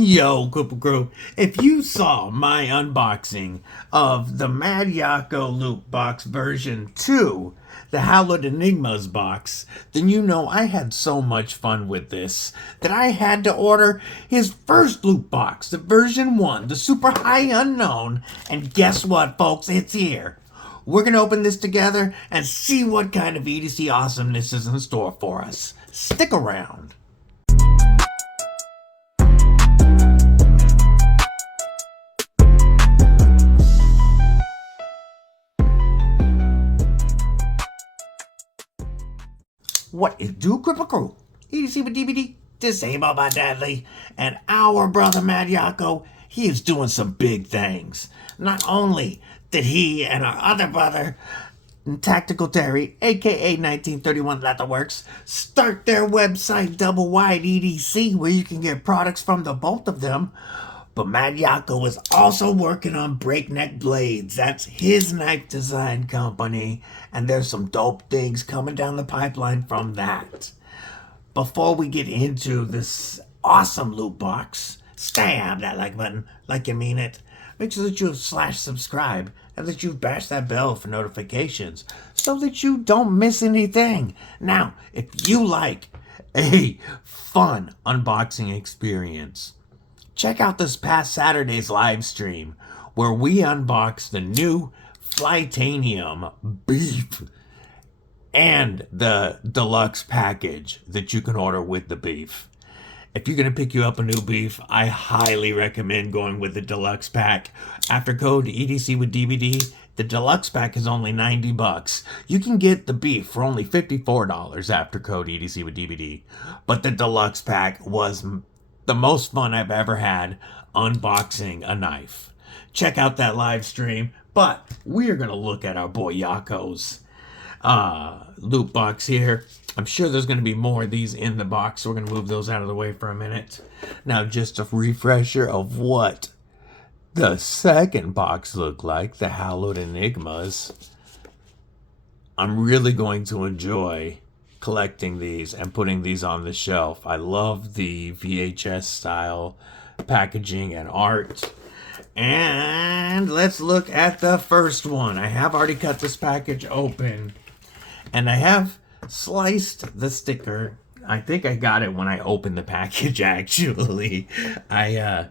Yo, Kripple Krew, if you saw my unboxing of the madyocco Loot Box version 2, the Hallowed Enigmas box, then you know I had so much fun with this that I had to order his first loot box, the version 1, the Super High Unknown, and guess what, folks? It's here. We're going to open this together and see what kind of EDC awesomeness is in store for us. Stick around. What is do, Kripple Krew? EDC with DBD, disabled by Deadly, and our brother madyocco, he is doing some big things. Not only did he and our other brother, Tactical Terry, aka 1931 Leatherworks, start their website Double Wide EDC, where you can get products from the both of them. But madyocco is also working on Breakneck Blades. That's his knife design company. And there's some dope things coming down the pipeline from that. Before we get into this awesome loot box, stab that like button like you mean it. Make sure that you /subscribe and that you bash that bell for notifications so that you don't miss anything. Now, if you like a fun unboxing experience, check out this past Saturday's live stream where we unboxed the new Flytanium beef and the deluxe package that you can order with the beef. If you're going to pick you up a new beef, I highly recommend going with the deluxe pack. After code EDC with DBD, the deluxe pack is only $90. You can get the beef for only $54 after code EDC with DBD. But the deluxe pack was the most fun I've ever had unboxing a knife. Check out that live stream. But we are going to look at our boy Yocco's loot box here. I'm sure there's going to be more of these in the box, so we're going to move those out of the way for a minute. Now, just a refresher of what the second box looked like, the Hallowed Enigmas. I'm really going to enjoy collecting these and putting these on the shelf. I love the VHS style packaging and art. And let's look at the first one. I have already cut this package open and I have sliced the sticker. I think I got it when I opened the package actually. I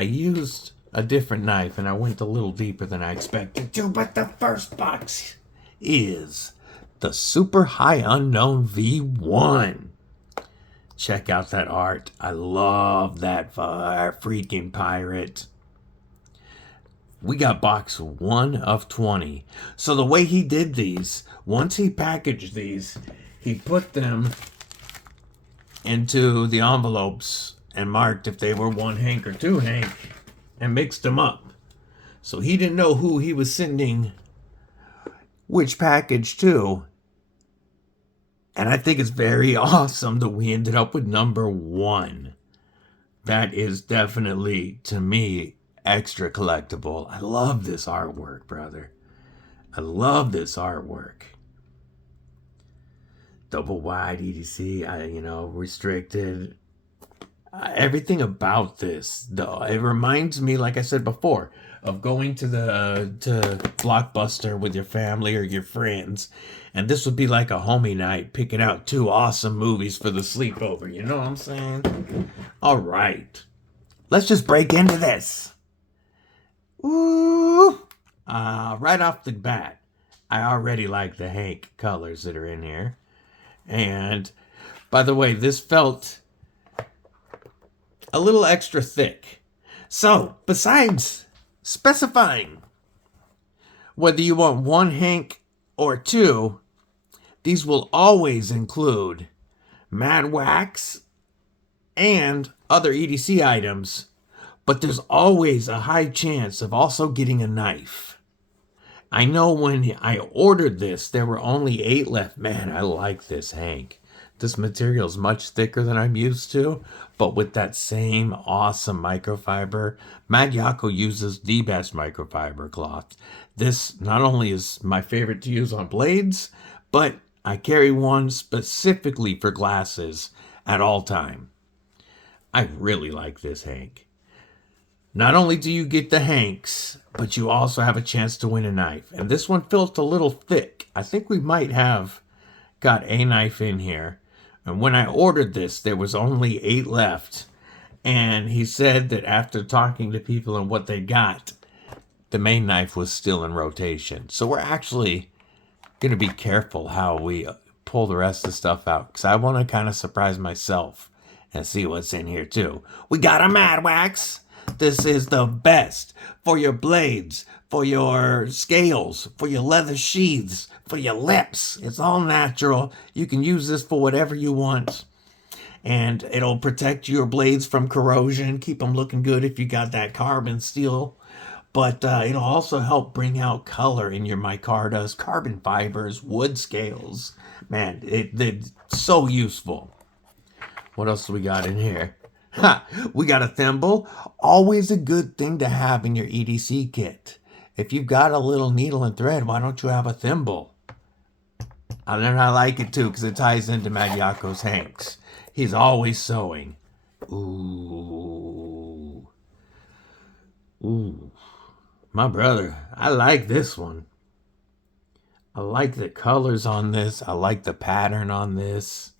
used a different knife and I went a little deeper than I expected to, but the first box is the Super High Unknown V1. Check out that art. I love that freaking pirate. We got box 1 of 20. So the way he did these, once he packaged these, he put them into the envelopes and marked if they were 1 hank or 2 hank and mixed them up. So he didn't know who he was sending which package to. And I think it's very awesome that we ended up with number 1. That is definitely, to me, extra collectible. I love this artwork, brother. I love this artwork. Double wide EDC, restricted. Everything about this, it reminds me, like I said before, of going to Blockbuster with your family or your friends, and this would be like a homie night, picking out 2 awesome movies for the sleepover. You know what I'm saying? All right, let's just break into this. Ooh! Right off the bat, I already like the Hank colors that are in here. And by the way, this felt a little extra thick. So, besides specifying whether you want 1 Hank or 2, these will always include MadWax and other EDC items, but there's always a high chance of also getting a knife. I know when I ordered this, there were only 8 left. Man, I like this Hank. This material is much thicker than I'm used to, but with that same awesome microfiber. madyocco uses the best microfiber cloth. This not only is my favorite to use on blades, but I carry one specifically for glasses at all time. I really like this Hank. Not only do you get the Hanks, but you also have a chance to win a knife. And this one felt a little thick. I think we might have got a knife in here. And when I ordered this, there was only 8 left. And he said that after talking to people and what they got, the main knife was still in rotation. So we're actually going to be careful how we pull the rest of the stuff out, because I want to kind of surprise myself and see what's in here too. We got a MadWax. This is the best for your blades, for your scales, for your leather sheaths, for your lips. It's all natural. You can use this for whatever you want. And it'll protect your blades from corrosion, keep them looking good if you got that carbon steel. But it'll also help bring out color in your micartas, carbon fibers, wood scales. Man, they're so useful. What else do we got in here? Ha! We got a thimble. Always a good thing to have in your EDC kit. If you've got a little needle and thread, why don't you have a thimble? I like it too, because it ties into madyocco's Hanks. He's always sewing. Ooh. Ooh. My brother, I like this one. I like the colors on this. I like the pattern on this.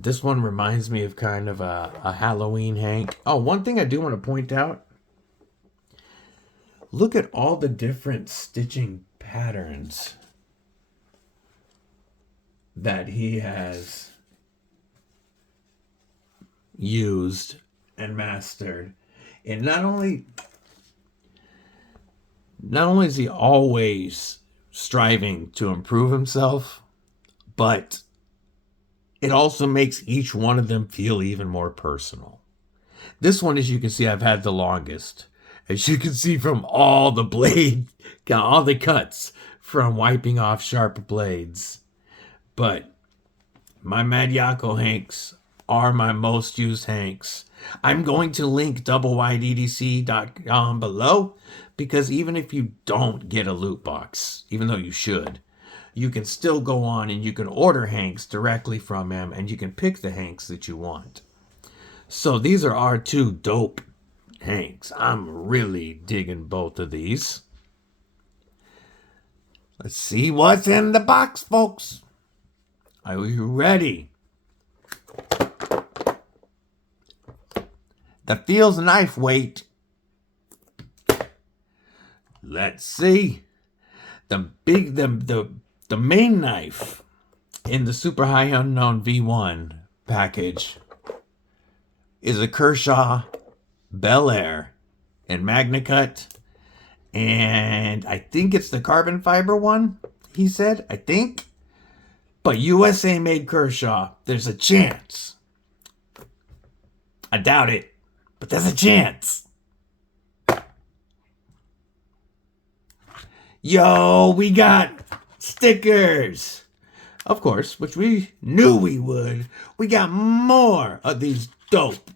This one reminds me of kind of a Halloween Hank. Oh, one thing I do want to point out. Look at all the different stitching patterns that he has used and mastered. And not only is he always striving to improve himself, but it also makes each one of them feel even more personal. This one, as you can see, I've had the longest. As you can see from all the blade, all the cuts from wiping off sharp blades. But my madyocco Hanks are my most used Hanks. I'm going to link EDC.com below, because even if you don't get a loot box, even though you should, you can still go on and you can order Hanks directly from him, and you can pick the Hanks that you want. So these are our 2 dope Hanks. I'm really digging both of these. Let's see what's in the box, folks. Are you ready? That feels knife weight. Let's see. The main knife in the SUPERHIGHUNKNOwn V1 package is a Kershaw Bel Air in Magna Cut. And I think it's the carbon fiber one, he said. I think. But USA made Kershaw. There's a chance. I doubt it, but there's a chance. Yo, we got stickers. Of course, which we knew we would. We got more of these dope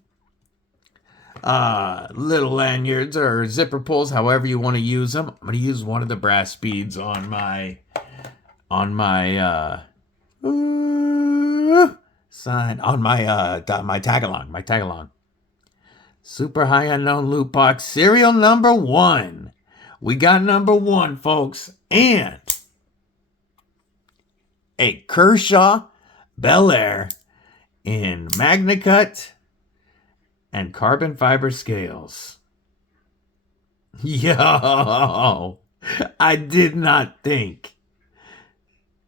little lanyards or zipper pulls, however you want to use them. I'm going to use one of the brass beads on my sign, on my tag-along. SUPERHIGHUNKNOwn Loot Box serial number 1. We got number 1, folks, and a Kershaw Bel Air in Magna Cut and carbon fiber scales. Yo, I did not think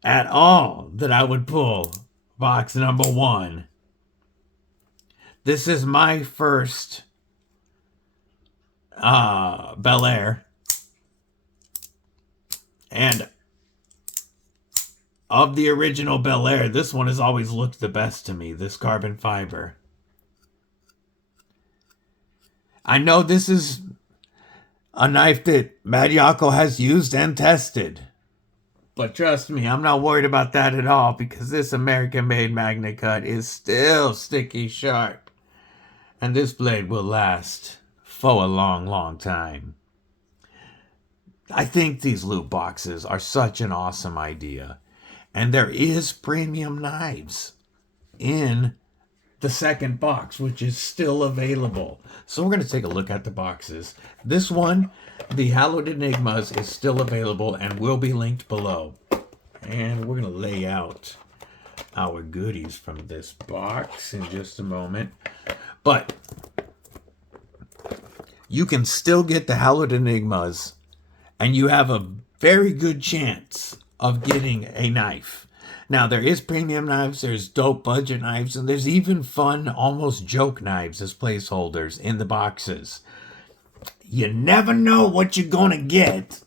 at all that I would pull box number 1. This is my first Bel Air. And of the original Bel Air, this one has always looked the best to me, this carbon fiber. I know this is a knife that madyocco has used and tested. But trust me, I'm not worried about that at all, because this American-made Magna Cut is still sticky sharp. And this blade will last for a long, long time. I think these loot boxes are such an awesome idea. And there is premium knives in the second box, which is still available. So we're going to take a look at the boxes. This one, the Hallowed Enigmas, is still available and will be linked below. And we're going to lay out our goodies from this box in just a moment. But you can still get the Hallowed Enigmas, and you have a very good chance of getting a knife. Now, there is premium knives, there's dope budget knives, and there's even fun, almost joke knives as placeholders in the boxes. You never know what you're going to get,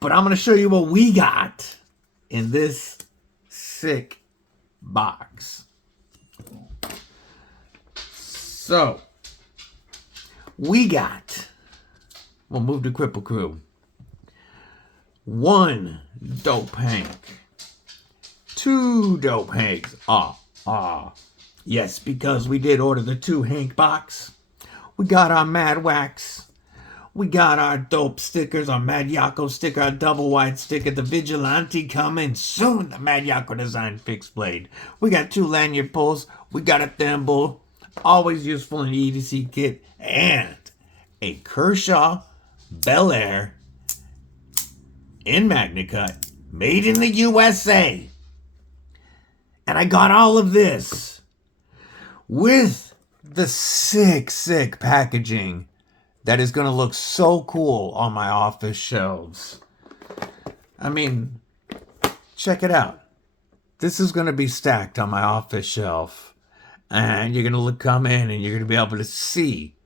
but I'm going to show you what we got in this sick box. So, we got, we'll move to Kripple Krew, 1 dope Hank. 2 dope Hanks. Yes, because we did order the 2 Hank box. We got our MadWax. We got our dope stickers, our madyocco sticker, our double wide sticker, the Vigilante coming soon, the madyocco design fixed blade. We got 2 lanyard pulls. We got a thimble, always useful in the EDC kit, and a Kershaw Bel Air in MagnaCut, made in the USA. And I got all of this with the sick packaging that is going to look so cool on my office shelves. I mean, check it out. This is going to be stacked on my office shelf. And you're going to come in and you're going to be able to see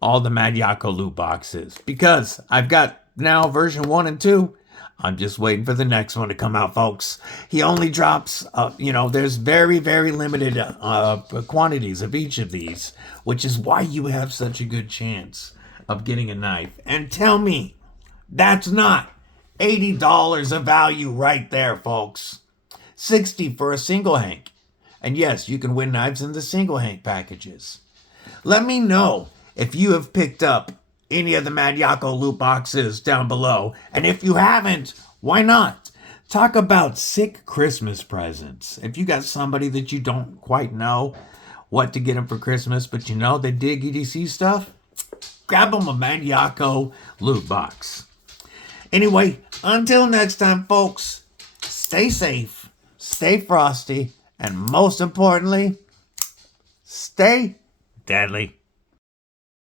all the madyocco loot boxes. Because I've got now version 1 and 2. I'm just waiting for the next one to come out, folks. He only drops, there's very limited quantities of each of these, which is why you have such a good chance of getting a knife. And tell me, that's not $80 of value right there, folks. $60 for a single Hank. And yes, you can win knives in the single Hank packages. Let me know if you have picked up any of the madyocco loot boxes down below. And if you haven't, why not? Talk about sick Christmas presents. If you got somebody that you don't quite know what to get them for Christmas, but you know they dig EDC stuff, grab them a madyocco loot box. Anyway, until next time, folks, stay safe, stay frosty, and most importantly, stay deadly.